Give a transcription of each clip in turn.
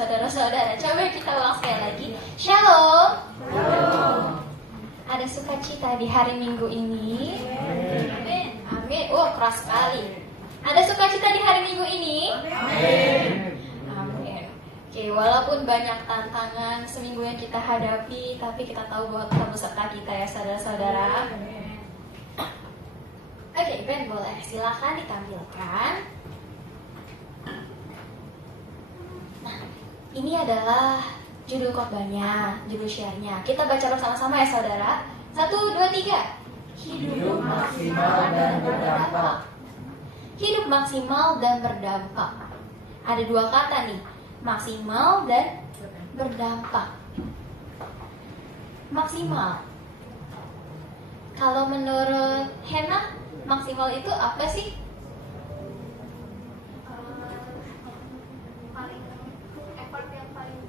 saudara-saudara. Coba kita ulang sekali lagi. Shalom. Shalom. Ada sukacita di hari Minggu ini. Amin. Amin. Oh, keras sekali. Ada sukacita di hari Minggu ini. Amin. Amin. Oke, walaupun banyak tantangan seminggu yang kita hadapi, tapi kita tahu bahwa Tuhan beserta kita ya saudara-saudara. Oke, Ben boleh silakan ditampilkan. Nah, ini adalah judul khotbahnya, judul sharenya. Kita baca bersama-sama ya saudara. 1, 2, 3. Hidup maksimal dan berdampak. Hidup maksimal dan berdampak. Ada dua kata nih, maksimal dan berdampak. Maksimal. Kalau menurut Hena, maksimal itu apa sih? Effort yang paling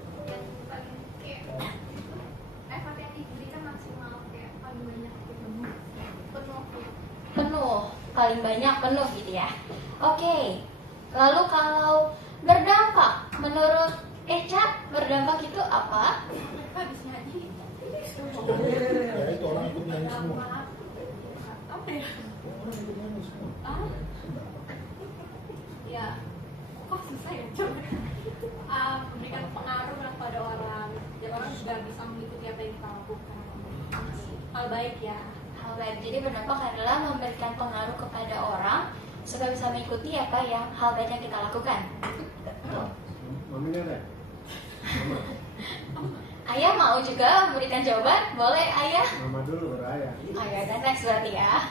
kayak effort yang diberikan maksimal kayak paling banyak gitu. Penuh, paling banyak penuh gitu ya. Oke. Lalu kalau berdampak, menurut Eca, berdampak itu apa? Habis nyanyi. Ya itu orang ikut nyanyi semua. Apa ya? Orang ikut nyanyi semua. Ya, kok susah ya coba. Memberikan pengaruh lah pada orang. Ya orang juga bisa mengikuti apa yang kita lakukan. Hal baik ya. Hal baik. Jadi berdampak adalah memberikan pengaruh kepada orang supaya bisa mengikuti apa yang hal baik yang kita lakukan. Maminya deh. Ayah mau juga memberikan jawaban? Boleh ayah? Mama dulu baru ayah. Ayah dan next berarti ya.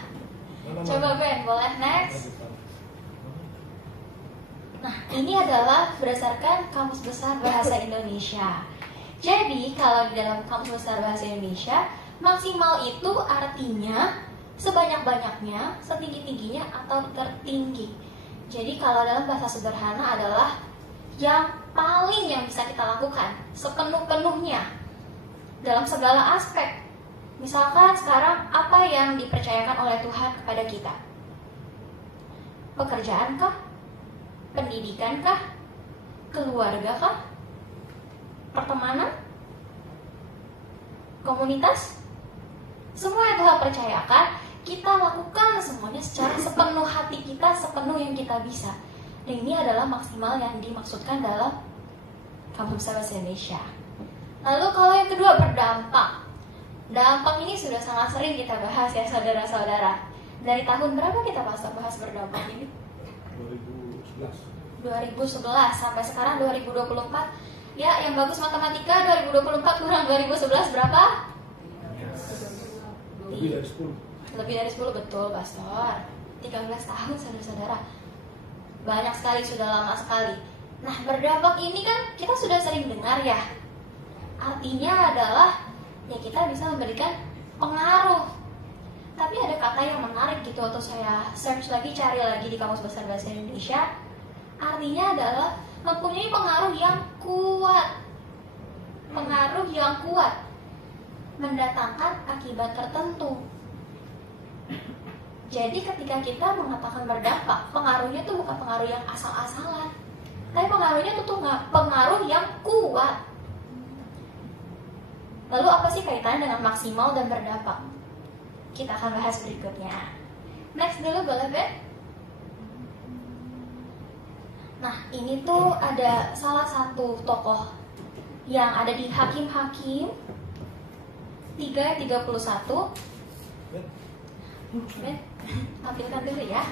Mana Coba Mama? Ben, boleh next? Nah, ini adalah berdasarkan Kamus Besar Bahasa Indonesia. Jadi, kalau di dalam Kamus Besar Bahasa Indonesia, maksimal itu artinya sebanyak-banyaknya, setinggi-tingginya, atau tertinggi. Jadi, kalau dalam bahasa sederhana adalah yang paling yang bisa kita lakukan, sepenuh-penuhnya, dalam segala aspek. Misalkan sekarang, apa yang dipercayakan oleh Tuhan kepada kita? Pekerjaan kah? Pendidikan kah? Keluarga kah? Pertemanan? Komunitas? Semua yang Tuhan percayakan, kita lakukan semuanya secara sepenuh hati kita, sepenuh yang kita bisa. Dan ini adalah maksimal yang dimaksudkan dalam Kamus Besar Bahasa Indonesia. Lalu kalau yang kedua, berdampak. Dampak ini sudah sangat sering kita bahas ya saudara-saudara. Dari tahun berapa kita bahas berdampak ini? 2011 sampai sekarang 2024. Ya, yang bagus matematika 2024 kurang 2011 berapa? Lebih dari 10. Lebih dari 10, betul Pastor. 13 tahun saudara-saudara. Banyak sekali, sudah lama sekali. Nah, berdampak ini kan kita sudah sering dengar ya. Artinya adalah ya kita bisa memberikan pengaruh. Tapi ada kata yang menarik gitu waktu saya search lagi, cari lagi di Kamus Besar Bahasa Indonesia. Artinya adalah mempunyai pengaruh yang kuat. Pengaruh yang kuat mendatangkan akibat tertentu. Jadi ketika kita mengatakan berdampak, pengaruhnya itu bukan pengaruh yang asal-asalan, tapi pengaruhnya itu pengaruh yang kuat. Lalu apa sih kaitannya dengan maksimal dan berdampak? Kita akan bahas berikutnya. Next dulu boleh Ben? Nah, ini tuh ada salah satu tokoh yang ada di Hakim-Hakim 3:31. Ben, tampilkan dulu ya.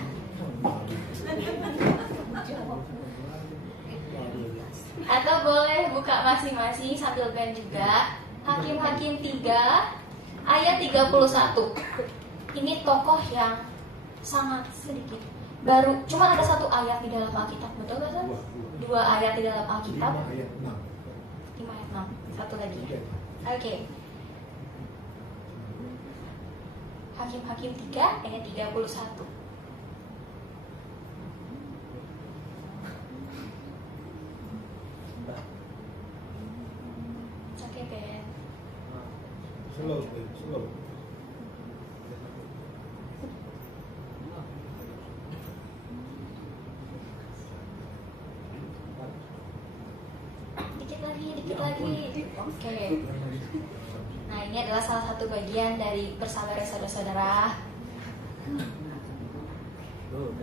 Atau boleh buka masing-masing sambil Ben juga. Hakim-Hakim 3 ayat 31. Ini tokoh yang sangat sedikit. Baru cuma ada satu ayat di dalam Alkitab, betul gak? 2 ayat di dalam Alkitab. 5 ayat 6. 5 ayat 6. Satu lagi. Oke. Hakim-Hakim 3 ayat 31. Oke, Ben. Slow, slow. Oke. Nah, ini adalah salah satu bagian dari bersabar ya saudara-saudara.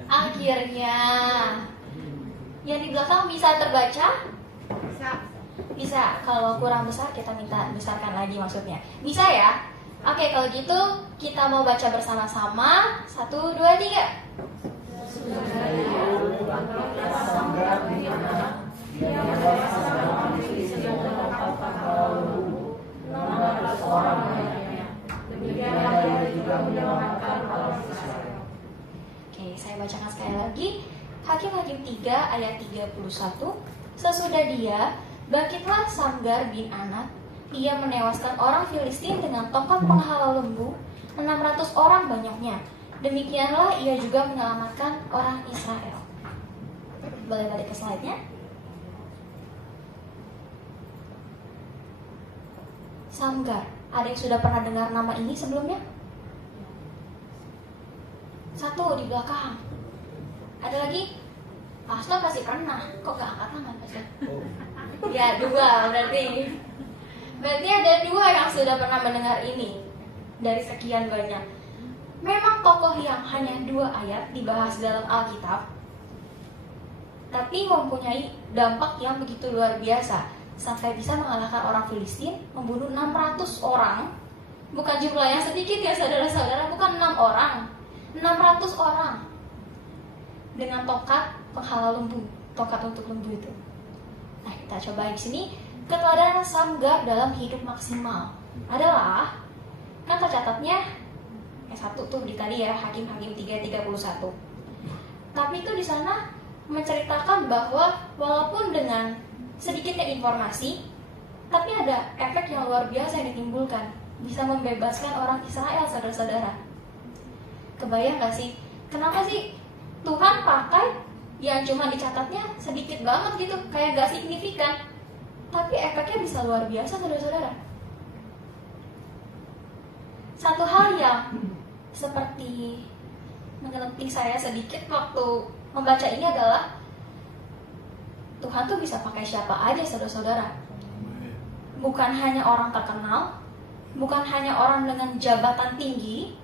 Akhirnya yang di belakang bisa terbaca? Bisa. Kalau kurang besar kita minta besarkan lagi maksudnya. Bisa ya? Oke, kalau gitu kita mau baca bersama-sama. 1, 2, 3. Oke, saya bacakan sekali lagi. Hakim-Hakim 3 ayat 31. Sesudah dia, bangkitlah Samgar bin Anat. Ia menewaskan orang Filistin dengan tongkat penghalau lembu, 600 orang banyaknya. Demikianlah ia juga menyelamatkan orang Israel. Boleh balik ke slide-nya? Samgar, ada yang sudah pernah dengar nama ini sebelumnya? 1 di belakang. Ada lagi? Pastor pasti pernah. Kok gak angkat tangan Pastor? Ya 2 berarti. Berarti ada 2 yang sudah pernah mendengar ini dari sekian banyak. Memang tokoh yang hanya 2 ayat dibahas dalam Alkitab, tapi mempunyai dampak yang begitu luar biasa sampai bisa mengalahkan orang Filistin, membunuh 600 orang. Bukan jumlah yang sedikit ya saudara-saudara, bukan 6 orang, 600 orang dengan tongkat penghalau lembu, tongkat untuk lembu itu. Nah, kita coba di sini keteladanan Samgar dalam hidup maksimal adalah, kan tercatatnya satu tuh di tadi ya, Hakim-Hakim 3:31. Tapi itu di sana menceritakan bahwa walaupun dengan sedikitnya informasi, tapi ada efek yang luar biasa yang ditimbulkan, bisa membebaskan orang Israel, saudara-saudara. Kebayang gak sih, kenapa sih Tuhan pakai yang cuma dicatatnya sedikit banget gitu, kayak gak signifikan, tapi efeknya bisa luar biasa, saudara-saudara. Satu hal yang seperti menyelenting saya sedikit waktu membaca ini adalah Tuhan tuh bisa pakai siapa aja, saudara-saudara. Bukan hanya orang terkenal, bukan hanya orang dengan jabatan tinggi,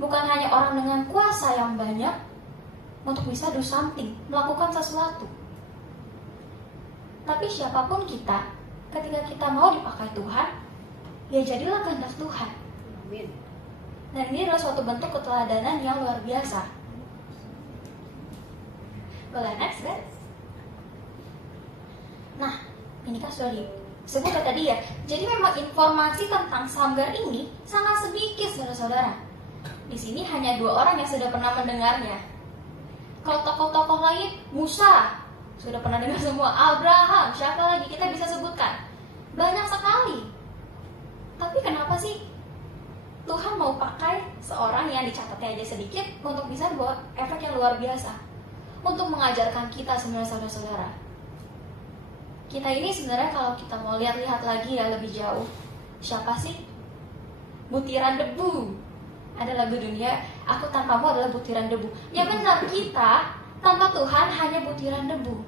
bukan hanya orang dengan kuasa yang banyak untuk bisa do something, melakukan sesuatu. Tapi siapapun kita, ketika kita mau dipakai Tuhan, ya jadilah kehendak Tuhan. Amin. Dan ini adalah suatu bentuk keteladanan yang luar biasa. Boleh next, guys? Nah, ini kan sudah disebut tadi ya. Jadi memang informasi tentang Samgar ini sangat sedikit, saudara-saudara. Di sini hanya 2 orang yang sudah pernah mendengarnya. Kalau tokoh-tokoh lain, Musa sudah pernah dengar semua, Abraham, siapa lagi kita bisa sebutkan, banyak sekali. Tapi kenapa sih Tuhan mau pakai seorang yang dicatatnya aja sedikit untuk bisa buat efek yang luar biasa, untuk mengajarkan kita sebenarnya, saudara-saudara. Kita ini sebenarnya kalau kita mau lihat-lihat lagi ya lebih jauh, siapa sih? Butiran debu. Ada lagu dunia, aku tanpamu adalah butiran debu. Ya benar, kita tanpa Tuhan hanya butiran debu.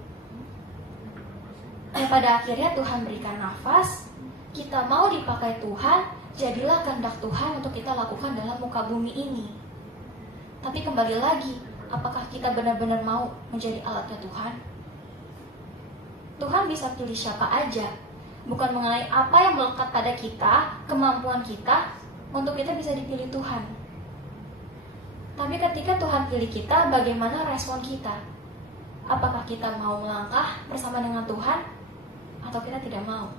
Dan pada akhirnya Tuhan berikan nafas, kita mau dipakai Tuhan, jadilah kehendak Tuhan untuk kita lakukan dalam muka bumi ini. Tapi kembali lagi, apakah kita benar-benar mau menjadi alatnya Tuhan? Tuhan bisa pilih siapa aja, bukan mengenai apa yang melekat pada kita, kemampuan kita, untuk kita bisa dipilih Tuhan. Tapi ketika Tuhan pilih kita, bagaimana respon kita? Apakah kita mau melangkah bersama dengan Tuhan, atau kita tidak mau?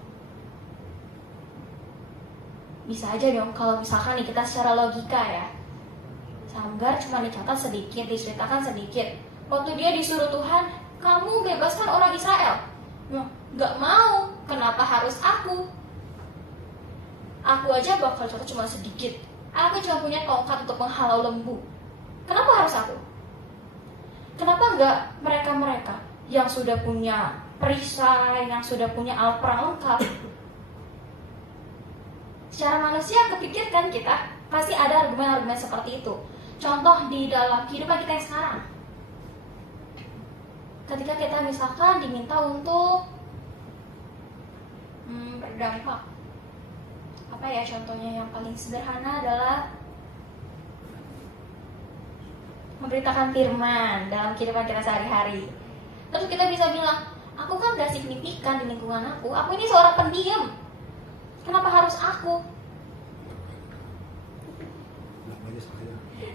Bisa aja dong kalau misalkan nih kita secara logika ya, Samgar cuma dicatat sedikit, diceritakan sedikit. Waktu dia disuruh Tuhan, kamu bebaskan orang Israel. Gak mau, kenapa harus aku? Aku aja bakal catat cuma sedikit. Aku cuma punya tongkat untuk menghalau lembu. Kenapa harus aku? Kenapa enggak mereka-mereka yang sudah punya perisai, yang sudah punya alat perang lengkap? Secara manusia kepikirkan kita pasti ada argumen-argumen seperti itu. Contoh di dalam kehidupan kita yang sekarang. Ketika kita misalkan diminta untuk berdampak. Apa ya contohnya yang paling sederhana adalah memberitakan firman dalam kehidupan kita sehari-hari. Terus kita bisa bilang, aku kan gak signifikan di lingkungan aku ini seorang pendiam. Kenapa harus aku?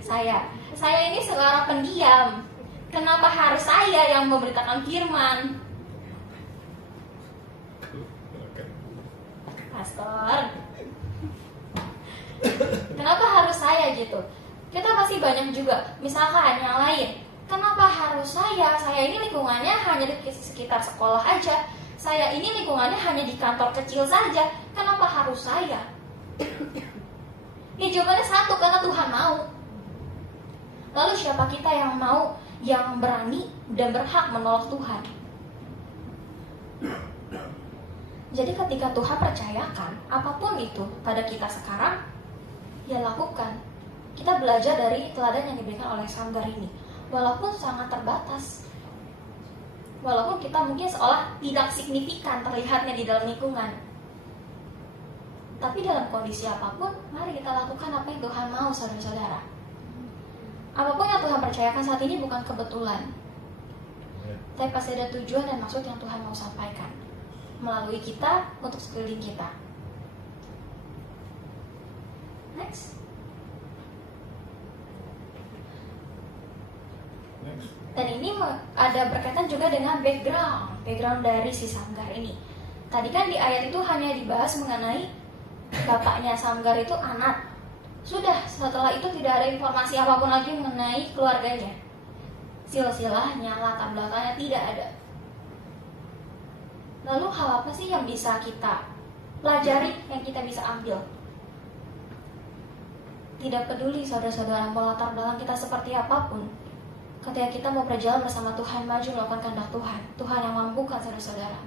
Saya ini seorang pendiam. Kenapa harus saya yang memberitakan firman? Pastor, kenapa harus saya gitu? Kita masih banyak juga, misalkan yang lain. Kenapa harus saya? Saya ini lingkungannya hanya di sekitar sekolah aja. Saya ini lingkungannya hanya di kantor kecil saja. Kenapa harus saya? Ya jawabannya satu, karena Tuhan mau. Lalu siapa kita yang mau, yang berani dan berhak menolak Tuhan? Jadi ketika Tuhan percayakan apapun itu pada kita sekarang, ya lakukan. Kita belajar dari teladan yang diberikan oleh Sanggar ini. Walaupun sangat terbatas, walaupun kita mungkin seolah tidak signifikan terlihatnya di dalam lingkungan, tapi dalam kondisi apapun, mari kita lakukan apa yang Tuhan mau, saudara-saudara. Apapun yang Tuhan percayakan saat ini bukan kebetulan, tapi pasti ada tujuan dan maksud yang Tuhan mau sampaikan melalui kita untuk sekeliling kita. Next. Dan ini ada berkaitan juga dengan background dari si Sanggar ini. Tadi kan di ayat itu hanya dibahas mengenai bapaknya Sanggar itu anak. Sudah, setelah itu tidak ada informasi apapun lagi mengenai keluarganya. Silsilahnya, latar belakangnya tidak ada. Lalu hal apa sih yang bisa kita pelajari, yang kita bisa ambil? Tidak peduli saudara-saudara mau latar belakang kita seperti apapun, ketika kita mau berjalan bersama Tuhan, maju melakukan kehendak Tuhan, Tuhan yang mampukan saudara-saudara.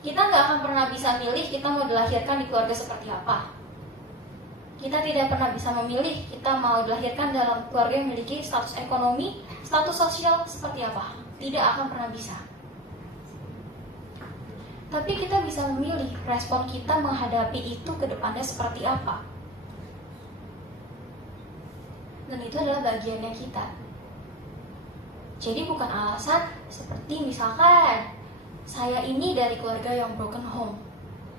Kita nggak akan pernah bisa milih kita mau dilahirkan di keluarga seperti apa. Kita tidak pernah bisa memilih kita mau dilahirkan dalam keluarga yang memiliki status ekonomi, status sosial seperti apa. Tidak akan pernah bisa. Tapi kita bisa memilih respon kita menghadapi itu ke depannya seperti apa. Dan itu adalah bagiannya kita. Jadi bukan alasan seperti misalkan saya ini dari keluarga yang broken home,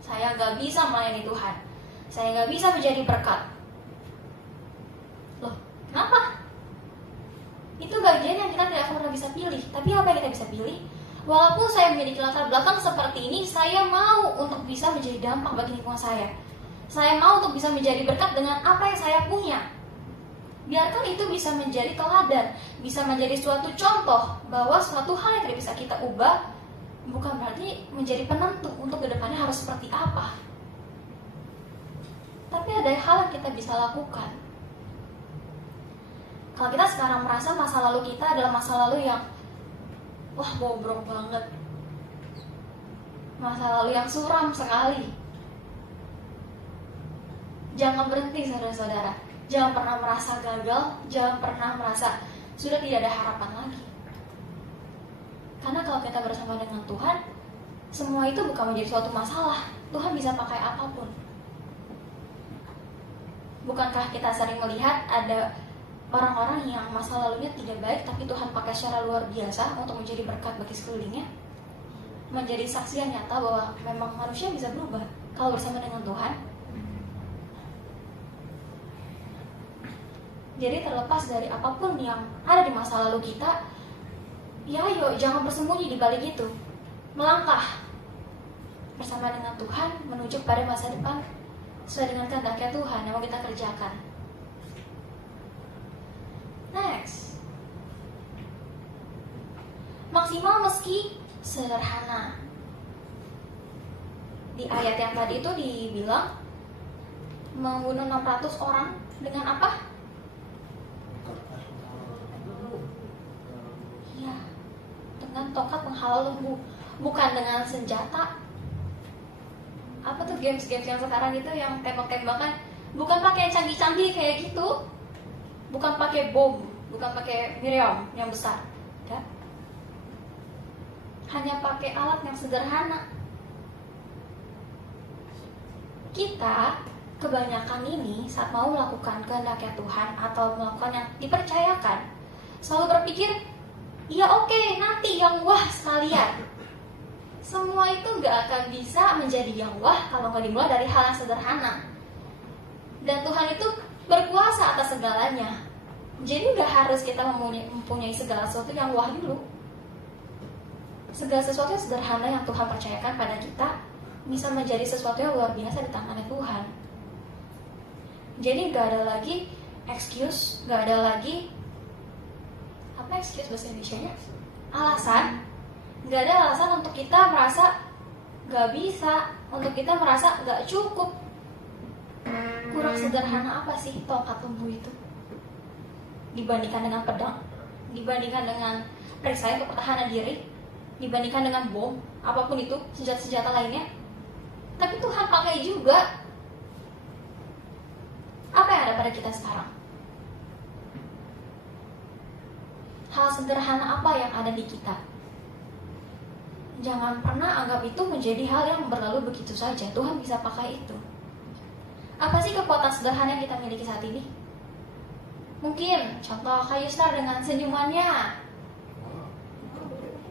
saya nggak bisa melayani Tuhan, saya nggak bisa menjadi berkat. Loh, kenapa? Itu bagian yang kita tidak akan pernah bisa pilih. Tapi apa yang kita bisa pilih? Walaupun saya memiliki latar belakang seperti ini, saya mau untuk bisa menjadi dampak bagi lingkungan saya. Saya mau untuk bisa menjadi berkat dengan apa yang saya punya. Biarkan itu bisa menjadi teladan, bisa menjadi suatu contoh bahwa suatu hal yang tidak bisa kita ubah bukan berarti menjadi penentu untuk kedepannya harus seperti apa. Tapi ada hal yang kita bisa lakukan. Kalau kita sekarang merasa masa lalu kita adalah masa lalu yang wah bobrok banget, masa lalu yang suram sekali, jangan berhenti saudara-saudara. Jangan pernah merasa gagal, jangan pernah merasa sudah tidak ada harapan lagi. Karena kalau kita bersama dengan Tuhan, semua itu bukan menjadi suatu masalah. Tuhan bisa pakai apapun. Bukankah kita sering melihat ada orang-orang yang masa lalunya tidak baik, tapi Tuhan pakai secara luar biasa untuk menjadi berkat bagi sekelilingnya, menjadi saksi yang nyata bahwa memang manusia bisa berubah kalau bersama dengan Tuhan. Jadi terlepas dari apapun yang ada di masa lalu kita, ya ayo jangan bersembunyi di balik itu. Melangkah bersama dengan Tuhan menuju pada masa depan sesuai dengan kehendaknya Tuhan yang mau kita kerjakan. Next. Maksimal meski sederhana. Di ayat yang tadi itu dibilang membunuh 600 orang dengan apa? Dengan tongkat menghalau lembu, bukan dengan senjata. Apa tuh games-games yang sekarang itu yang tembak-tembakan, bukan pakai yang canggih-canggih kayak gitu, bukan pakai bom, bukan pakai meriam yang besar, ya. Hanya pakai alat yang sederhana. kita kebanyakan ini saat mau melakukan kehendaknya Tuhan atau melakukan yang dipercayakan, selalu berpikir, ya oke, nanti yang wah sekalian. Semua itu gak akan bisa menjadi yang wah kalau gak dimulai dari hal yang sederhana. Dan Tuhan itu berkuasa atas segalanya. Jadi gak harus kita mempunyai segala sesuatu yang wah dulu. Segala sesuatu yang sederhana yang Tuhan percayakan pada kita bisa menjadi sesuatu yang luar biasa di tangannya Tuhan. Jadi gak ada lagi excuse, gak ada lagi apa excuse bahasa Indonesianya? Alasan. Gak ada alasan untuk kita merasa gak bisa, untuk kita merasa gak cukup. Kurang sederhana apa sih tongkat lembu itu dibandingkan dengan pedang, dibandingkan dengan perisai untuk pertahanan diri, dibandingkan dengan bom, apapun itu, senjata-senjata lainnya. Tapi Tuhan pakai juga. Apa yang ada pada kita sekarang? Hal sederhana apa yang ada di kita? Jangan pernah anggap itu menjadi hal yang berlalu begitu saja. Tuhan bisa pakai itu. Apa sih kekuatan sederhana yang kita miliki saat ini? Mungkin contoh Kak Yustar dengan senyumannya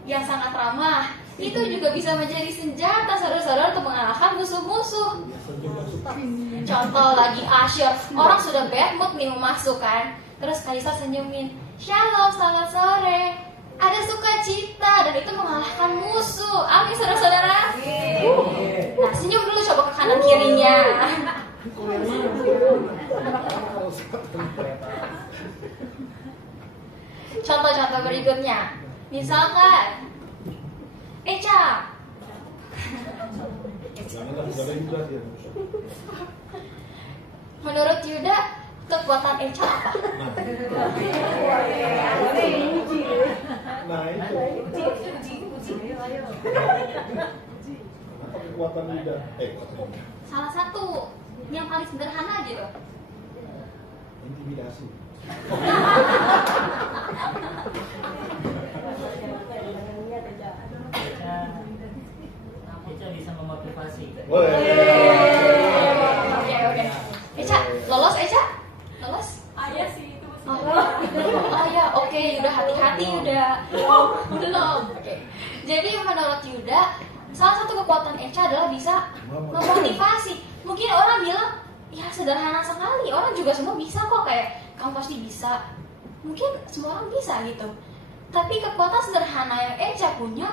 yang sangat ramah, itu juga bisa menjadi senjata saudara-saudara untuk mengalahkan musuh-musuh. Contoh lagi asyik, orang sudah bad mood nih mau masuk kan, terus Kak Yustar senyumin, "Shalom, selamat sore." Ada sukacita dan itu mengalahkan musuh. Amin saudara-saudara. Nah, senyum dulu coba ke kanan kirinya. Contoh-contoh berikutnya, misalkan Eca. Menurut Yuda, kekuatan Eca apa? Nah itu. Apa kekuatan Yuda? Salah satu yang paling sederhana gitu. Intimidasi. Eca bisa memotivasi. Oke. Eca, lolos Eca? Lolos? Ayah sih itu masih. Oh ya, oke, udah hati-hati udah. Belum. Oke. Jadi menurut Yuda, salah satu kekuatan Eca adalah bisa memotivasi. Mungkin orang bilang, ya sederhana sekali, orang juga semua bisa kok, kayak kamu pasti bisa. Mungkin semua orang bisa gitu. Tapi kekuatan sederhana yang Eca punya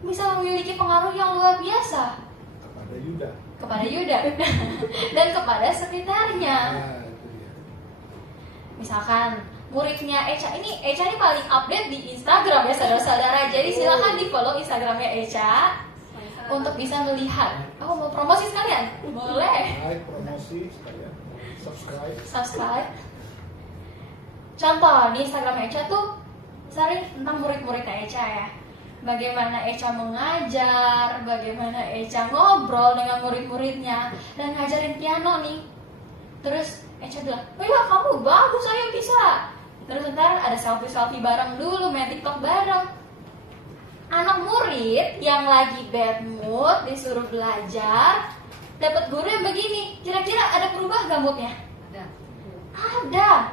bisa memiliki pengaruh yang luar biasa kepada Yuda dan kepada sekitarnya. Misalkan muridnya Eca ini paling update di Instagram ya saudara-saudara. Jadi silakan di follow Instagramnya Eca untuk bisa melihat. Oh, mau promosi sekalian? Boleh. Like, promosi sekalian. Subscribe. Contoh di Instagram Eca tuh sering tentang murid-muridnya Eca ya. Bagaimana Eca mengajar, bagaimana Eca ngobrol dengan murid-muridnya dan ngajarin piano nih. Terus Eca bilang, "Oh ya kamu bagus, ayo bisa." Terus ntar ada selfie bareng dulu, main TikTok bareng. Anak murid yang lagi bad mood disuruh belajar, dapat guru yang begini, kira-kira ada berubah gak moodnya? Ada.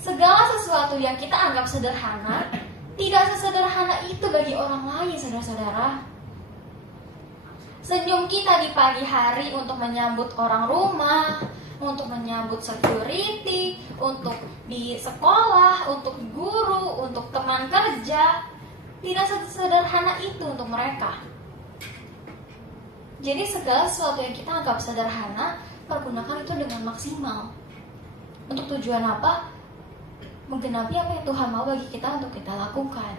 Segala sesuatu yang kita anggap sederhana tidak sesederhana itu bagi orang lain, saudara-saudara. Senyum kita di pagi hari untuk menyambut orang rumah, untuk menyambut security, untuk di sekolah, untuk guru, untuk teman kerja, tidak sesederhana itu untuk mereka. Jadi segala sesuatu yang kita anggap sederhana, pergunakan itu dengan maksimal. Untuk tujuan apa? Menggenapi apa yang Tuhan mau bagi kita untuk kita lakukan.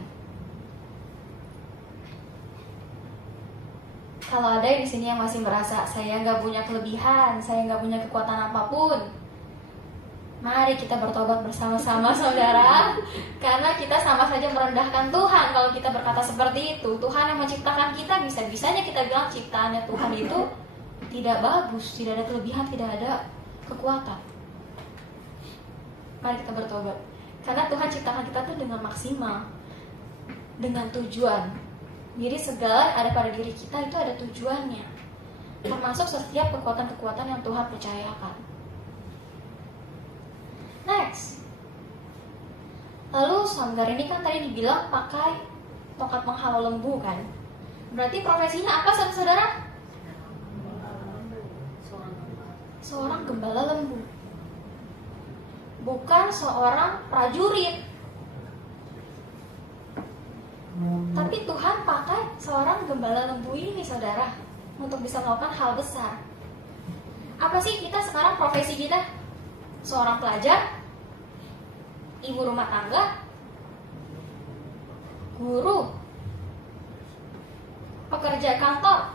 Kalau ada di sini yang masih merasa saya nggak punya kelebihan, saya nggak punya kekuatan apapun, mari kita bertobat bersama-sama saudara. Karena kita sama saja merendahkan Tuhan kalau kita berkata seperti itu. Tuhan yang menciptakan kita, bisa-bisanya kita bilang ciptaannya Tuhan itu tidak bagus, tidak ada kelebihan, tidak ada kekuatan. Mari kita bertobat. Karena Tuhan ciptakan kita tuh dengan maksimal, dengan tujuan. Jadi segala ada pada diri kita itu ada tujuannya. termasuk setiap kekuatan-kekuatan yang Tuhan percayakan. Next, lalu Sanggar ini kan tadi dibilang pakai tongkat penghalau lembu kan. Berarti profesinya apa saudara? Seorang gembala lembu, bukan seorang prajurit. Tapi Tuhan pakai seorang gembala lembu ini saudara untuk bisa melakukan hal besar. Apa sih kita sekarang profesi kita? Seorang pelajar, ibu rumah tangga, guru, pekerja kantor.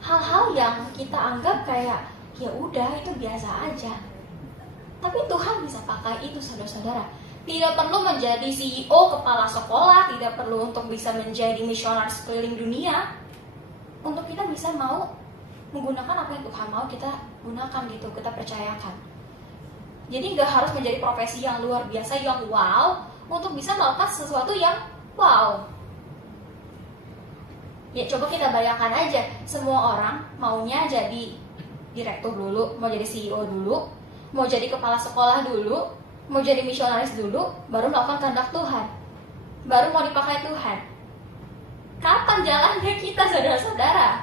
Hal-hal yang kita anggap kayak ya udah itu biasa aja. Tapi Tuhan bisa pakai itu saudara-saudara. Tidak perlu menjadi CEO, kepala sekolah, tidak perlu untuk bisa menjadi misionaris keliling dunia. Untuk kita bisa mau menggunakan apa yang Tuhan mau kita gunakan gitu, kita percayakan. Jadi gak harus menjadi profesi yang luar biasa, yang wow, untuk bisa melakukan sesuatu yang wow. Ya coba kita bayangkan aja, semua orang maunya jadi direktur dulu, mau jadi CEO dulu, mau jadi kepala sekolah dulu, mau jadi misionaris dulu, baru melakukan kehendak Tuhan, baru mau dipakai Tuhan. Kapan jalannya kita saudara-saudara?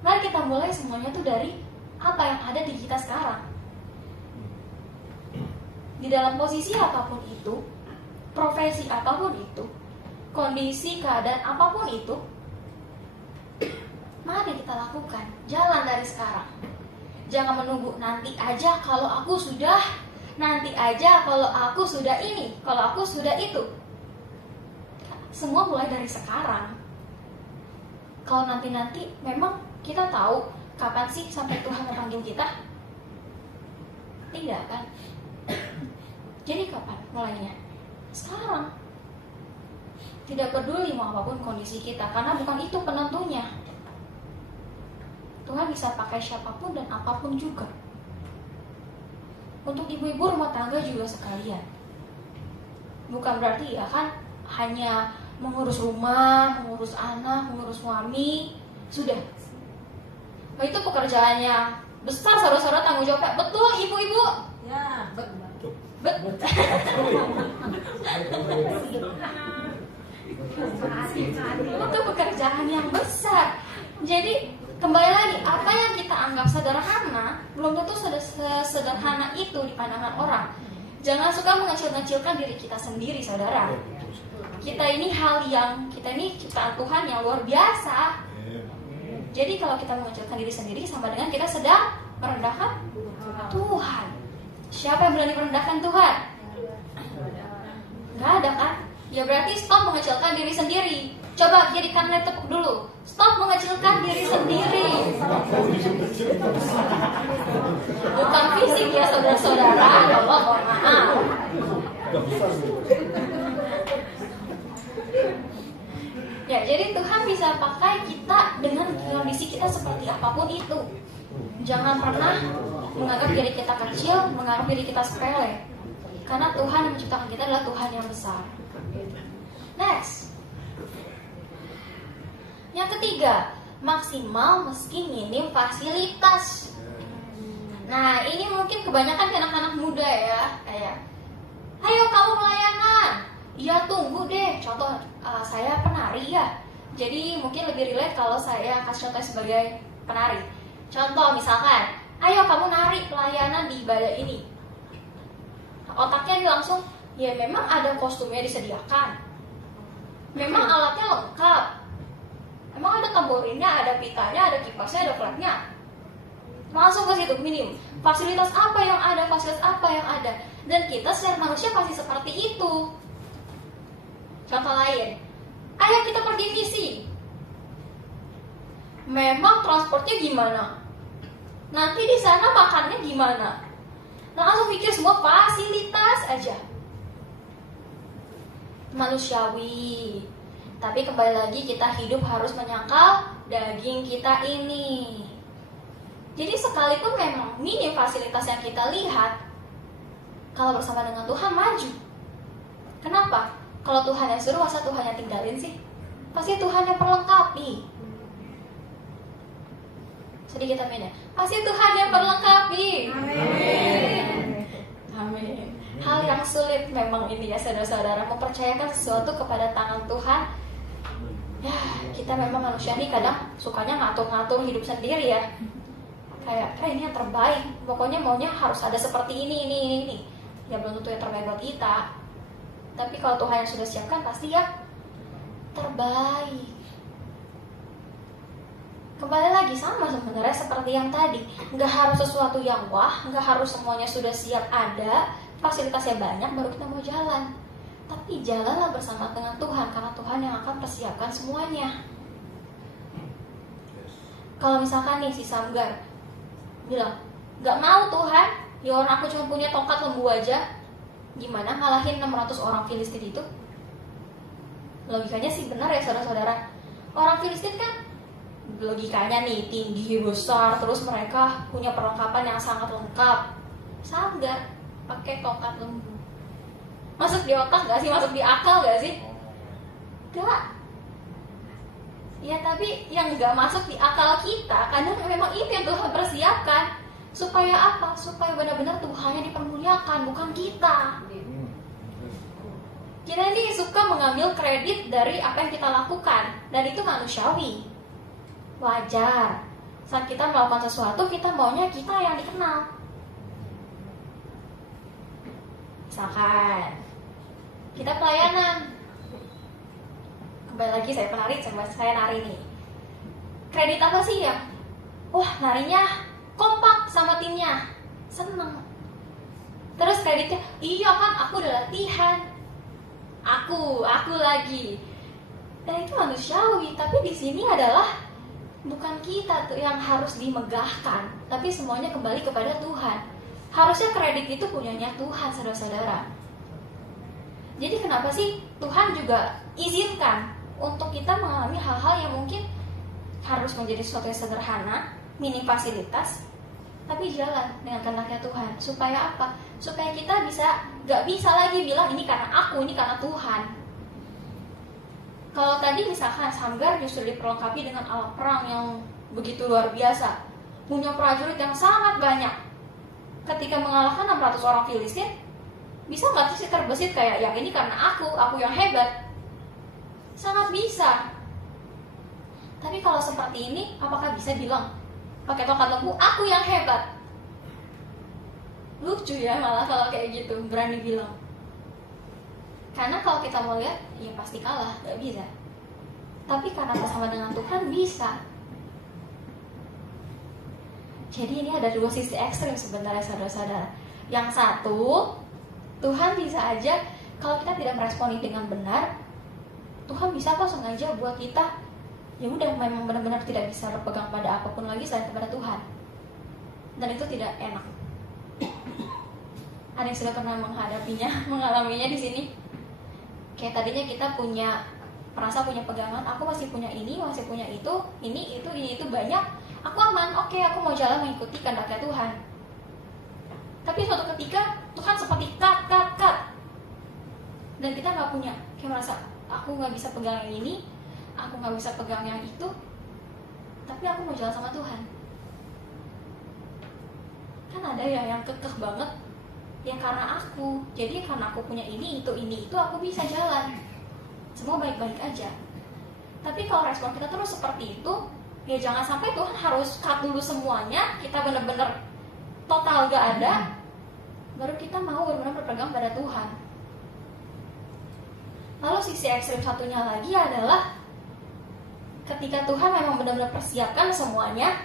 Mari kita mulai semuanya tuh dari apa yang ada di kita sekarang. Di dalam posisi apapun itu, profesi apapun itu, kondisi, keadaan apapun itu, mari kita lakukan. Jalan dari sekarang. Jangan menunggu nanti aja kalau aku sudah, nanti aja kalau aku sudah ini, kalau aku sudah itu. Semua mulai dari sekarang. Kalau nanti-nanti memang kita tahu kapan sih sampai Tuhan memanggil kita? Tidak kan? Jadi kapan mulainya? Sekarang. Tidak peduli mau apapun kondisi kita, karena bukan itu penentunya. Tuhan bisa pakai siapapun dan apapun juga. Untuk ibu-ibu rumah tangga juga sekalian. Bukan berarti ya kan hanya mengurus rumah, mengurus anak, mengurus suami, sudah. Nah, itu pekerjaannya besar, saudara-saudara, tanggung jawabnya. Betul ibu-ibu? Ya, betul. Itu pekerjaan yang besar. Jadi kembali lagi, apa yang kita anggap sederhana belum tentu sederhana itu di pandangan orang. Jangan suka mengecil-ngecilkan diri kita sendiri, saudara. Kita ini ciptaan Tuhan yang luar biasa. Jadi kalau kita mengecilkan diri sendiri sama dengan kita sedang merendahkan Tuhan. Siapa yang berani merendahkan Tuhan? Gak ada kan? Ya berarti stop mengecilkan diri sendiri. Coba kiri kanan tepuk dulu. Stop mengecilkan diri sendiri. Bukan fisik ya saudara-saudara. Ya Allah, mohon maaf. Ya, jadi Tuhan bisa pakai kita dengan kondisi kita seperti apapun itu. Jangan pernah menganggap diri kita kecil, menganggap diri kita sepele. Karena Tuhan yang menciptakan kita adalah Tuhan yang besar. Next. Yang ketiga, maksimal meski minim fasilitas. Nah, ini mungkin kebanyakan anak-anak muda ya, kayak, ayo kamu pelayanan. Ya tunggu deh, contoh saya penari ya. Jadi mungkin lebih relate kalau saya kasih contoh sebagai penari. Contoh misalkan, ayo kamu nari pelayanan di ibadah ini. Otaknya dia langsung, ya memang ada kostumnya disediakan, memang alatnya lengkap, memang ada tamborinnya, ada pitanya, ada kipasnya, ada flagnya. Langsung ke situ, minim. Fasilitas apa yang ada, fasilitas apa yang ada. Dan kita secara manusia pasti seperti itu. Contoh lain, ayo kita pergi misi. Memang transportnya gimana? Nanti di sana makannya gimana? Langsung pikir semua fasilitas aja. Manusiawi. Tapi kembali lagi kita hidup harus menyangkal daging kita ini. Jadi sekalipun memang minim fasilitas yang kita lihat, kalau bersama dengan Tuhan maju. Kenapa? Kalau Tuhan yang suruh, masa Tuhan yang tinggalin sih? Pasti Tuhan yang perlengkapi. Sedikit amin ya. Pasti Tuhan yang perlengkapi. Amin. Hal yang sulit memang ini ya saudara-saudara, mempercayakan sesuatu kepada tangan Tuhan. Ya, kita memang manusia nih kadang sukanya ngatur-ngatur hidup sendiri ya. Kayak ini yang terbaik, pokoknya maunya harus ada seperti ini. Ya belum tentu yang terbaik buat kita. Tapi kalau Tuhan yang sudah siapkan pasti ya terbaik. Kembali lagi sama sebenarnya seperti yang tadi, nggak harus sesuatu yang wah, nggak harus semuanya sudah siap ada, fasilitasnya banyak baru kita mau jalan. Tapi jalanlah bersama dengan Tuhan, karena Tuhan yang akan persiapkan semuanya. Kalau misalkan nih si Samgar bilang, nggak mau Tuhan, ya orang aku cuma punya tongkat lembu aja, gimana ngalahin 600 orang Filistin itu? Logikanya sih benar ya saudara-saudara. Orang Filistin kan logikanya nih tinggi, besar, terus mereka punya perlengkapan yang sangat lengkap. Samgar pakai tongkat lembu, masuk di otak gak sih? Masuk di akal gak sih? Gak. Ya tapi yang gak masuk di akal kita, kadang memang itu yang Tuhan persiapkan. Supaya apa? Supaya benar-benar Tuhan yang dipermuliakan, bukan kita. Kita ini suka mengambil kredit dari apa yang kita lakukan, dan itu manusiawi. Wajar. Saat kita melakukan sesuatu, kita maunya kita yang dikenal. Misalkan kita pelayanan, kembali lagi saya penari, saya nari nih. Kredit apa sih ya? Wah, narinya kompak sama timnya, seneng. Terus kreditnya, iya kan aku udah latihan, aku lagi. Dan itu manusiawi, tapi di sini adalah bukan kita tuh yang harus dimegahkan, tapi semuanya kembali kepada Tuhan. Harusnya kredit itu punyanya Tuhan, saudara-saudara. Jadi kenapa sih Tuhan juga izinkan untuk kita mengalami hal-hal yang mungkin harus menjadi sesuatu yang sederhana, minim fasilitas, tapi jalan dengan kehendaknya Tuhan. Supaya apa? Supaya kita gak bisa lagi bilang ini karena aku, ini karena Tuhan. Kalau tadi misalkan Samgar justru diperlengkapi dengan alat perang yang begitu luar biasa, punya prajurit yang sangat banyak. Ketika mengalahkan 600 orang Filistin, bisa gak sih terbesit kayak yang ini karena aku yang hebat? Sangat bisa. Tapi kalau seperti ini, apakah bisa bilang pakai tongkat lembu, aku yang hebat? Lucu ya malah kalau kayak gitu, berani bilang. Karena kalau kita mau lihat, ya pasti kalah, gak bisa. Tapi karena bersama dengan Tuhan, bisa. Jadi ini ada dua sisi ekstrim sebenarnya saudara-saudara. Yang satu, Tuhan bisa aja, kalau kita tidak meresponi dengan benar, Tuhan bisa kok sengaja buat kita ya udah memang benar-benar tidak bisa berpegang pada apapun lagi selain kepada Tuhan. Dan itu tidak enak. Ada yang sudah pernah mengalaminya di sini. Kayak tadinya kita merasa punya pegangan, aku masih punya ini, masih punya itu, ini itu banyak, aku aman, oke, aku mau jalan mengikuti kehendaknya Tuhan. Tapi suatu ketika Tuhan seperti cut, dan kita nggak punya, kayak merasa aku nggak bisa pegang yang ini, aku nggak bisa pegang yang itu, tapi aku mau jalan sama Tuhan. Kan ada ya yang kekeh banget, ya karena aku, jadi karena aku punya ini itu aku bisa jalan, semua baik-baik aja. Tapi kalau respon kita terus seperti itu, ya jangan sampai Tuhan harus cut dulu semuanya, kita benar-benar total gak ada, baru kita mau benar-benar berpegang pada Tuhan. Lalu sisi ekstrim satunya lagi adalah ketika Tuhan memang benar-benar persiapkan semuanya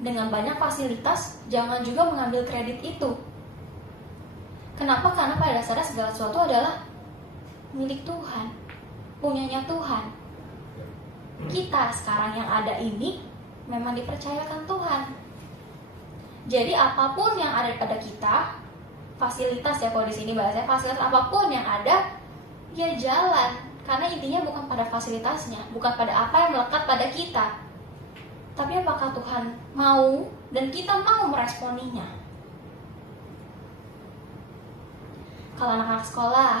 dengan banyak fasilitas, jangan juga mengambil kredit itu. Kenapa? Karena pada dasarnya segala sesuatu adalah milik Tuhan, punyanya Tuhan. Kita sekarang yang ada ini memang dipercayakan Tuhan. Jadi apapun yang ada pada kita, fasilitas ya kalau di sini bahasanya fasilitas apapun yang ada, ya jalan. Karena intinya bukan pada fasilitasnya, bukan pada apa yang melekat pada kita, tapi apakah Tuhan mau dan kita mau meresponinya. Kalau anak-anak sekolah,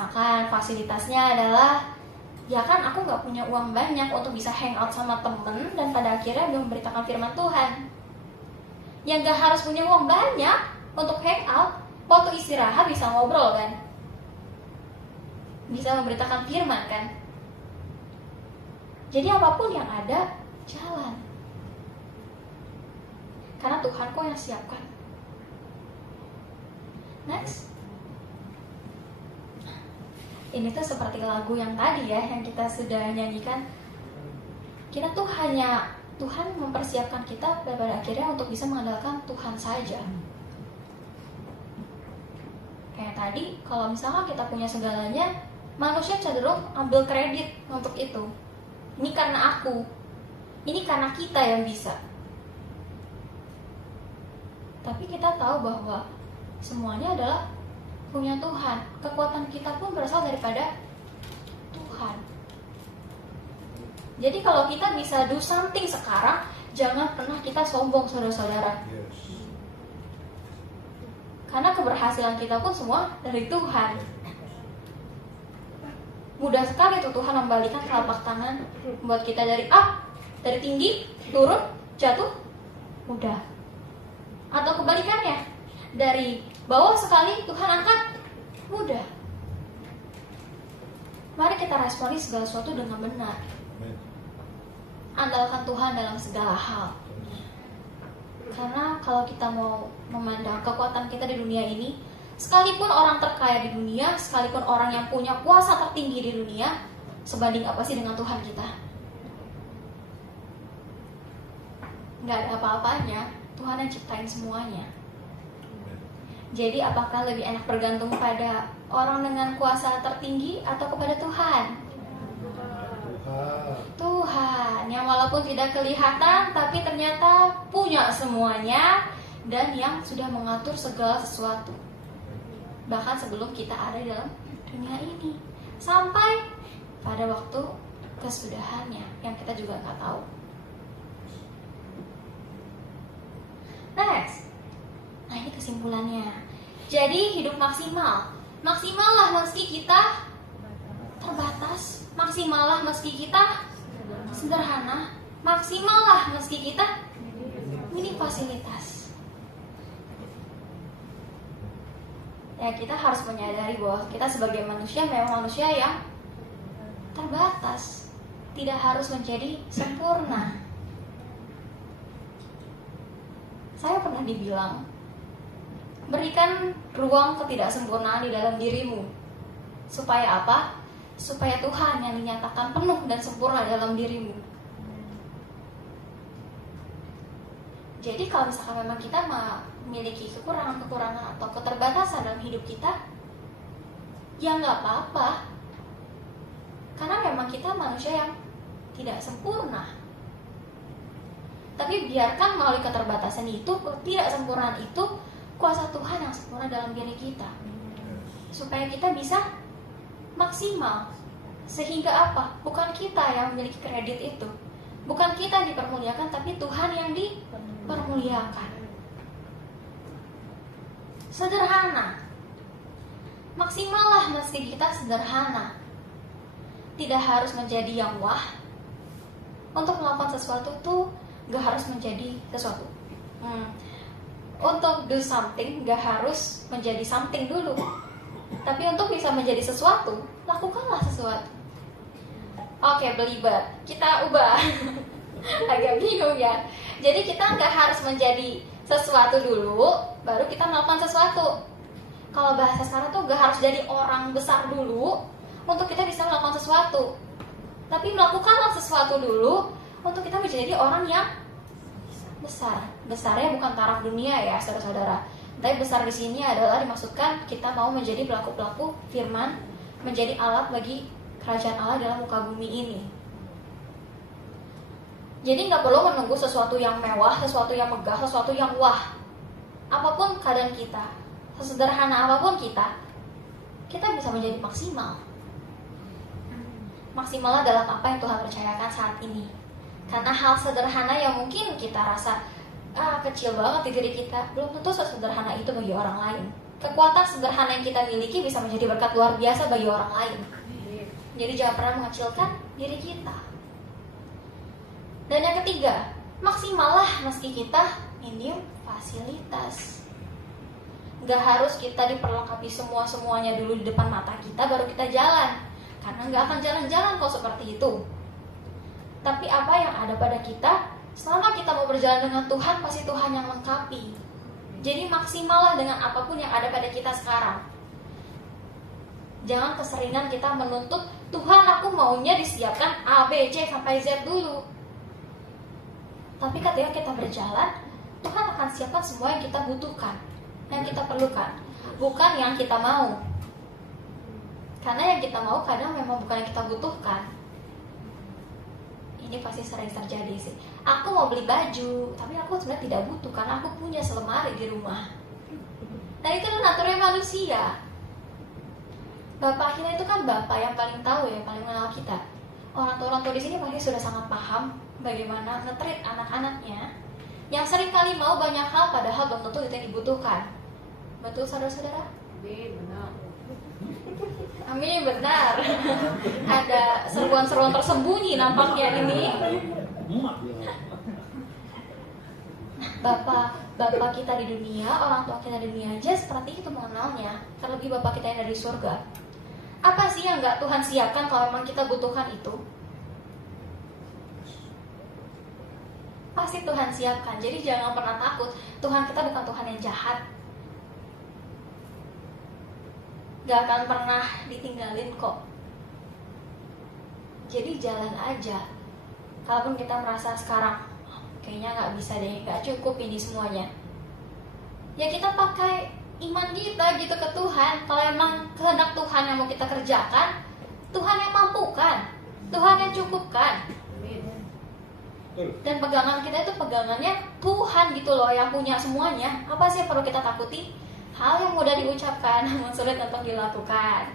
Misalkan fasilitasnya adalah, ya kan aku nggak punya uang banyak untuk bisa hangout sama temen dan pada akhirnya memberitakan firman Tuhan. Yang gak harus punya uang banyak untuk hangout, waktu istirahat bisa ngobrol kan, bisa memberitakan firman kan. Jadi apapun yang ada, jalan. Karena Tuhan kok yang siapkan. Next. Ini tuh seperti lagu yang tadi ya, yang kita sudah nyanyikan. Kita tuh hanya, Tuhan mempersiapkan kita pada akhirnya untuk bisa mengandalkan Tuhan saja. Kayak tadi, kalau misalkan kita punya segalanya, manusia cenderung ambil kredit untuk itu. Ini karena aku, ini karena kita yang bisa. Tapi kita tahu bahwa semuanya adalah punya Tuhan. Kekuatan kita pun berasal daripada Tuhan. Jadi kalau kita bisa do something sekarang, jangan pernah kita sombong, saudara-saudara. Karena keberhasilan kita pun semua dari Tuhan. Mudah sekali tuh Tuhan membalikan telapak tangan buat kita dari tinggi, turun, jatuh, mudah. Atau kebalikannya, dari bawah sekali Tuhan angkat, mudah. Mari kita responi segala sesuatu dengan benar. Andalkan Tuhan dalam segala hal. Karena kalau kita mau memandang kekuatan kita di dunia ini, sekalipun orang terkaya di dunia, sekalipun orang yang punya kuasa tertinggi di dunia, sebanding apa sih dengan Tuhan kita? Nggak ada apa-apanya. Tuhan yang ciptain semuanya. Jadi apakah lebih enak bergantung pada orang dengan kuasa tertinggi atau kepada Tuhan? Tuhan yang walaupun tidak kelihatan tapi ternyata punya semuanya dan yang sudah mengatur segala sesuatu. Bahkan sebelum kita ada dalam dunia ini, sampai pada waktu kesudahannya yang kita juga nggak tahu. Next. Nah ini kesimpulannya. Jadi hidup maksimal. Maksimallah meski kita terbatas. Maksimallah meski kita sederhana. Maksimallah meski kita minim fasilitas. Ya kita harus menyadari bahwa kita sebagai manusia memang manusia yang terbatas. Tidak harus menjadi sempurna. Saya pernah dibilang, berikan ruang ketidaksempurnaan di dalam dirimu. Supaya apa? Supaya Tuhan yang dinyatakan penuh dan sempurna dalam dirimu. Jadi kalau misalkan memang kita memiliki kekurangan-kekurangan atau keterbatasan dalam hidup kita, ya nggak apa-apa. Karena memang kita manusia yang tidak sempurna. Tapi biarkan melalui keterbatasan itu, ketidaksempurnaan itu, kuasa Tuhan yang sempurna dalam diri kita. Supaya kita bisa maksimal. Sehingga apa? Bukan kita yang memiliki kredit itu. Bukan kita yang dipermuliakan, tapi Tuhan yang dipermuliakan. Sederhana. Maksimallah meski kita sederhana. Tidak harus menjadi yang wah. Untuk melakukan sesuatu tuh gak harus menjadi sesuatu. Untuk do something gak harus menjadi something dulu. Tapi untuk bisa menjadi sesuatu, lakukanlah sesuatu. Oke, belibet. Kita ubah. Agak bingung ya. Jadi kita gak harus menjadi sesuatu dulu, baru kita melakukan sesuatu. Kalau bahasa sekarang tuh gak harus jadi orang besar dulu untuk kita bisa melakukan sesuatu. Tapi melakukanlah sesuatu dulu untuk kita menjadi orang yang besar. Besarnya bukan taraf dunia ya, saudara-saudara. Tapi besar di sini adalah dimaksudkan kita mau menjadi pelaku-pelaku firman, menjadi alat bagi kerajaan Allah dalam muka bumi ini. Jadi nggak perlu menunggu sesuatu yang mewah, sesuatu yang megah, sesuatu yang wah. Apapun keadaan kita, sesederhana apapun kita bisa menjadi maksimal. Maksimallah dalam apa yang Tuhan percayakan saat ini. Karena hal sederhana yang mungkin kita rasa kecil banget di diri kita, belum tentu sesederhana itu bagi orang lain. Kekuatan sederhana yang kita miliki bisa menjadi berkat luar biasa bagi orang lain. Jadi jangan pernah mengecilkan diri kita. Dan yang ketiga, maksimallah meski kita minim fasilitas. Gak harus kita diperlengkapi semuanya dulu di depan mata kita baru kita jalan, karena gak akan jalan-jalan kalau seperti itu. Tapi apa yang ada pada kita, selama kita mau berjalan dengan Tuhan, pasti Tuhan yang lengkapi. Jadi maksimallah dengan apapun yang ada pada kita sekarang. Jangan keseringan kita menuntut, Tuhan aku maunya disiapkan A, B, C sampai Z dulu. Tapi ketika kita berjalan, Tuhan akan siapkan semua yang kita butuhkan, yang kita perlukan, bukan yang kita mau. Karena yang kita mau kadang memang bukan yang kita butuhkan. Ini pasti sering terjadi sih. Aku mau beli baju, tapi aku sebenarnya tidak butuh karena aku punya selemari di rumah. Nah itu naturalnya manusia. Bapak kita itu kan bapak yang paling tahu ya, paling mengenal kita. Orang tua di sini pasti sudah sangat paham bagaimana nge-treat anak-anaknya yang sering kali mau banyak hal padahal belum tentu itu yang dibutuhkan. Betul saudara-saudara? Benar. Amin, benar. Ada seruan-seruan tersembunyi nampaknya ini. Bapak kita di dunia, orang tua kita di dunia aja seperti itu mengenalnya. Terlebih Bapak kita yang dari surga. Apa sih yang gak Tuhan siapkan kalau memang kita butuhkan itu? Pasti Tuhan siapkan. Jadi jangan pernah takut. Tuhan kita bukan Tuhan yang jahat. Gak akan pernah ditinggalin kok. Jadi jalan aja. Kalaupun kita merasa sekarang kayaknya gak bisa deh, gak cukup ini semuanya, ya kita pakai iman kita gitu ke Tuhan. Kalau emang kehendak Tuhan yang mau kita kerjakan, Tuhan yang mampukan, Tuhan yang cukupkan. Dan pegangan kita itu pegangannya Tuhan gitu loh, yang punya semuanya. Apa sih yang perlu kita takuti? Hal yang mudah diucapkan namun sulit untuk dilakukan.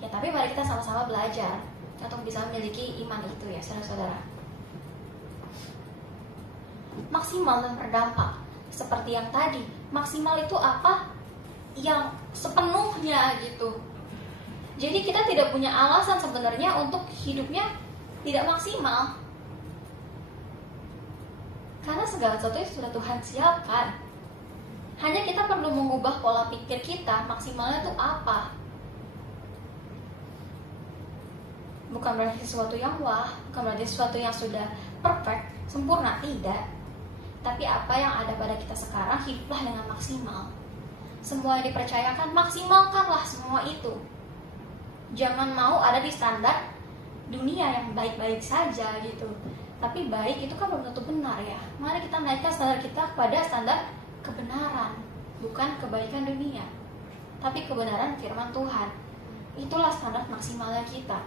Ya tapi mari kita sama-sama belajar untuk bisa memiliki iman itu ya saudara-saudara. Maksimal dan berdampak. Seperti yang tadi, maksimal itu apa? Yang sepenuhnya gitu. Jadi kita tidak punya alasan sebenarnya untuk hidupnya tidak maksimal. Karena segala sesuatu sudah Tuhan siapkan. Hanya kita perlu mengubah pola pikir kita, maksimalnya itu apa. Bukan berarti sesuatu yang wah, bukan berarti sesuatu yang sudah perfect, sempurna, tidak. Tapi apa yang ada pada kita sekarang, hiduplah dengan maksimal. Semua yang dipercayakan, maksimalkanlah semua itu. Jangan mau ada di standar dunia yang baik-baik saja gitu. Tapi baik itu kan belum tentu benar ya. Mari kita naikkan standar kita kepada standar kebenaran, bukan kebaikan dunia, tapi kebenaran firman Tuhan. Itulah standar maksimalnya kita.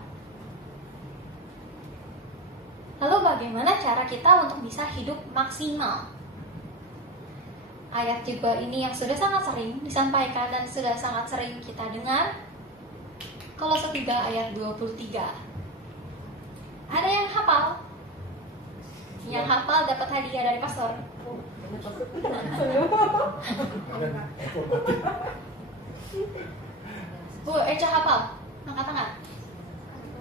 Lalu bagaimana cara kita untuk bisa hidup maksimal? Ayat juga ini yang sudah sangat sering disampaikan dan sudah sangat sering kita dengar. Kolose 3 ayat 23. Ada yang hafal? Yang hafal dapat hadiah dari pastor. Bu, Eca hafal? Angkat tangan.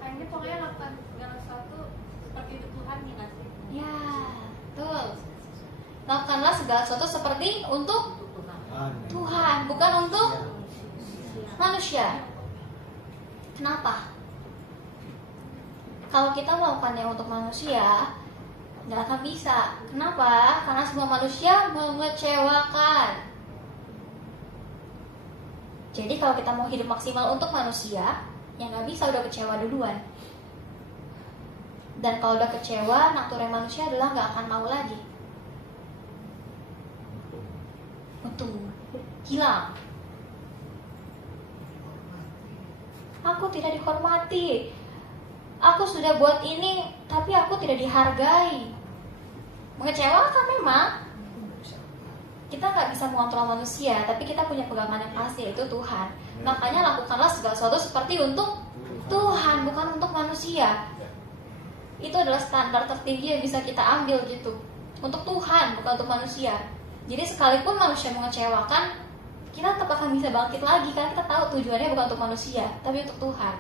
Ini pokoknya lakukan segala sesuatu seperti itu Tuhan ya nggak sih? Ya, betul. Lakukanlah segala sesuatu seperti untuk Tuhan, bukan untuk manusia. Kenapa? Kalau kita melakukannya untuk manusia, nggak akan bisa. Kenapa? Karena semua manusia mengecewakan. Jadi kalau kita mau hidup maksimal untuk manusia, ya nggak bisa, udah kecewa duluan. Dan kalau udah kecewa, naturnya manusia adalah nggak akan mau lagi. Betul, hilang. Aku tidak dihormati. Aku sudah buat ini, tapi aku tidak dihargai. Mengecewakan memang. Kita nggak bisa mengontrol manusia, tapi kita punya pegangan yang pasti, yaitu Tuhan. Makanya lakukanlah segala sesuatu seperti untuk Tuhan, bukan untuk manusia. Itu adalah standar tertinggi yang bisa kita ambil gitu. Untuk Tuhan, bukan untuk manusia. Jadi sekalipun manusia mengecewakan, kita tetap akan bisa bangkit lagi, karena kita tahu tujuannya bukan untuk manusia, tapi untuk Tuhan.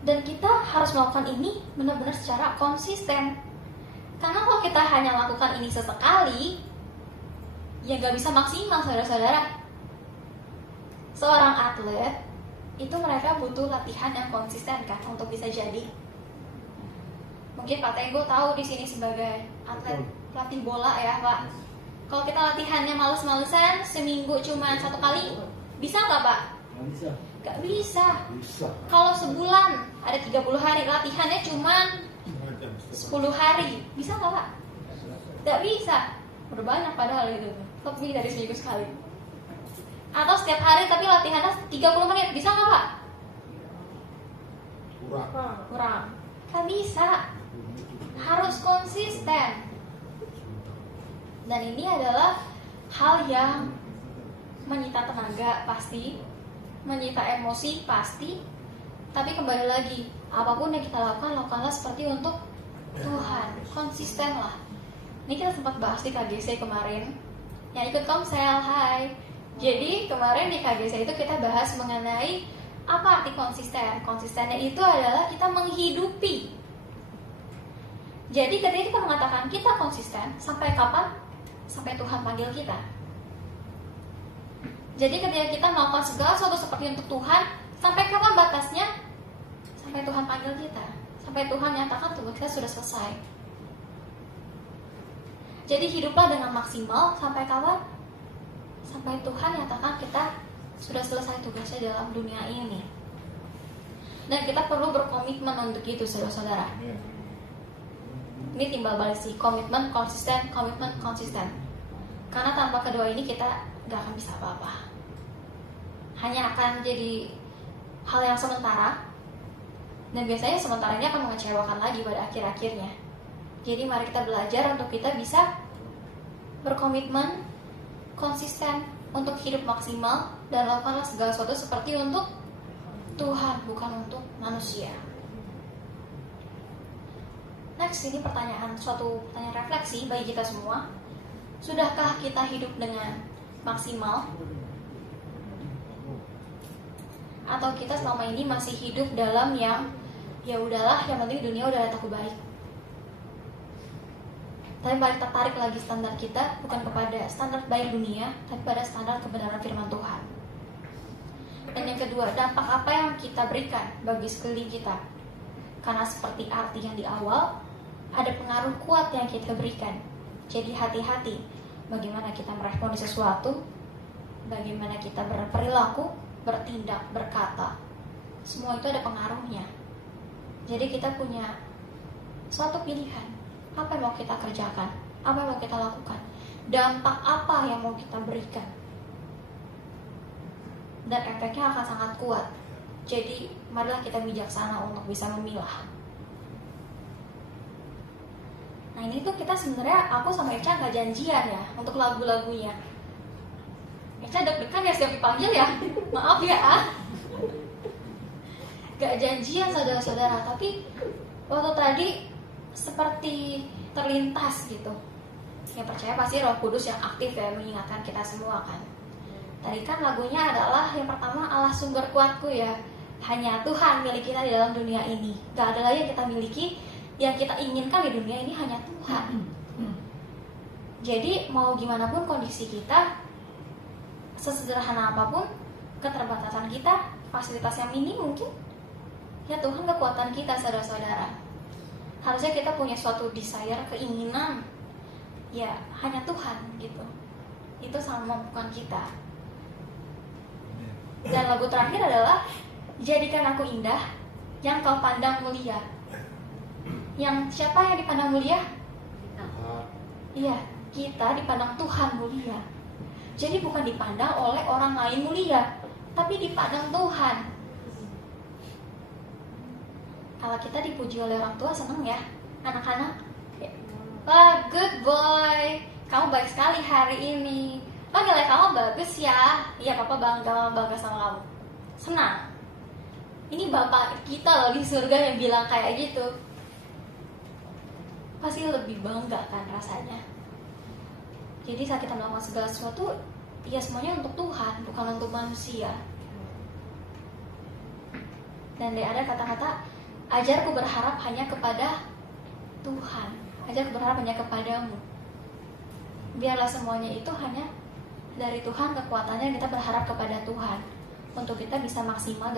Dan kita harus melakukan ini benar-benar secara konsisten. Karena kalau kita hanya lakukan ini sesekali, ya gak bisa maksimal, saudara-saudara. Seorang atlet itu mereka butuh latihan yang konsisten kan untuk bisa jadi. Mungkin Pak Teguh tahu di sini sebagai atlet pelatih bola ya Pak. Kalau kita latihannya males-malesan, seminggu cuma 1 kali, bisa nggak Pak? Nggak bisa. Gak bisa. Bisa. Kalau sebulan ada 30 hari, latihannya cuma 10 hari, bisa nggak Pak? Gak bisa. Udah banyak padahal itu, lebih dari seminggu sekali. Atau setiap hari tapi latihannya 30 menit, bisa nggak Pak? Kurang. Gak bisa. Harus konsisten. Dan ini adalah hal yang menyita tenaga pasti, menyita emosi pasti. Tapi kembali lagi, apapun yang kita lakukan, lakukanlah seperti untuk Tuhan. Konsisten lah. Ini kita sempat bahas di KGC kemarin. Yang ikut komsel, hai. Jadi kemarin di KGC itu kita bahas mengenai apa arti konsisten. Konsistennya itu adalah kita menghidupi. Jadi ketika kita mengatakan kita konsisten, sampai kapan? Sampai Tuhan panggil kita. Jadi ketika kita melakukan segala sesuatu seperti untuk Tuhan, sampai kapan batasnya? Sampai Tuhan panggil kita. Sampai Tuhan nyatakan tugas kita sudah selesai. Jadi hiduplah dengan maksimal sampai kapan? Sampai Tuhan nyatakan kita sudah selesai tugasnya dalam dunia ini. Dan kita perlu berkomitmen untuk itu, saudara-saudara. Ini timbal balik sih, komitmen konsisten. Karena tanpa kedua ini kita gak akan bisa apa-apa. Hanya akan jadi hal yang sementara. Dan biasanya sementara ini akan mengecewakan lagi pada akhir-akhirnya. Jadi mari kita belajar untuk kita bisa berkomitmen, konsisten untuk hidup maksimal, dan lakukanlah segala sesuatu seperti untuk Tuhan, bukan untuk manusia. Next, ini suatu pertanyaan refleksi bagi kita semua. Sudahkah kita hidup dengan maksimal? Atau kita selama ini masih hidup dalam yang ya udahlah, yang penting dunia udah lihat aku baik. Tapi balik tertarik lagi standar kita bukan kepada standar baik dunia, tapi pada standar kebenaran firman Tuhan. Dan yang kedua, dampak apa yang kita berikan bagi sekeliling kita? Karena seperti arti yang di awal, ada pengaruh kuat yang kita berikan. Jadi hati-hati bagaimana kita meresponi sesuatu, bagaimana kita berperilaku, bertindak, berkata. Semua itu ada pengaruhnya. Jadi kita punya suatu pilihan. Apa yang mau kita kerjakan? Apa yang mau kita lakukan? Dampak apa yang mau kita berikan? Dan efeknya akan sangat kuat. Jadi marilah kita bijaksana untuk bisa memilah. Nah ini tuh kita sebenarnya, aku sama Eca gak janjian ya untuk lagu-lagunya. Eca deg-degan ya setiap dipanggil ya. Maaf ya. Gak janjian saudara-saudara. Tapi waktu tadi seperti terlintas gitu. Yang percaya pasti Roh Kudus yang aktif ya mengingatkan kita semua kan. Tadi kan lagunya adalah yang pertama, Allah sumber kuatku ya. Hanya Tuhan milik kita di dalam dunia ini. Gak ada lagi yang kita miliki. Yang kita inginkan di dunia ini hanya Tuhan. Jadi mau gimana pun kondisi kita, sesederhana apapun keterbatasan kita, fasilitas yang minim mungkin, ya Tuhan kekuatan kita saudara-saudara. Harusnya kita punya suatu desire, keinginan, ya hanya Tuhan gitu. Itu sangat memampukan kita. Dan lagu terakhir adalah jadikan aku indah yang kau pandang mulia. Yang siapa yang dipandang mulia? Iya, kita dipandang Tuhan mulia. Jadi bukan dipandang oleh orang lain mulia, tapi dipandang Tuhan. Kalau kita dipuji oleh orang tua seneng ya, anak-anak. Wah, good boy, kamu baik sekali hari ini. Wah, nilai kamu bagus ya. Iya, papa bangga sama kamu. Senang. Ini bapak kita loh di surga yang bilang kayak gitu. Pasti lebih bangga kan rasanya. Jadi saat kita melakukan segala sesuatu, ya semuanya untuk Tuhan, bukan untuk manusia. Dan ada kata-kata, ajarku berharap hanya kepada Tuhan, ajarku berharap hanya kepadamu. Biarlah semuanya itu hanya dari Tuhan, kekuatannya kita berharap kepada Tuhan untuk kita bisa maksimal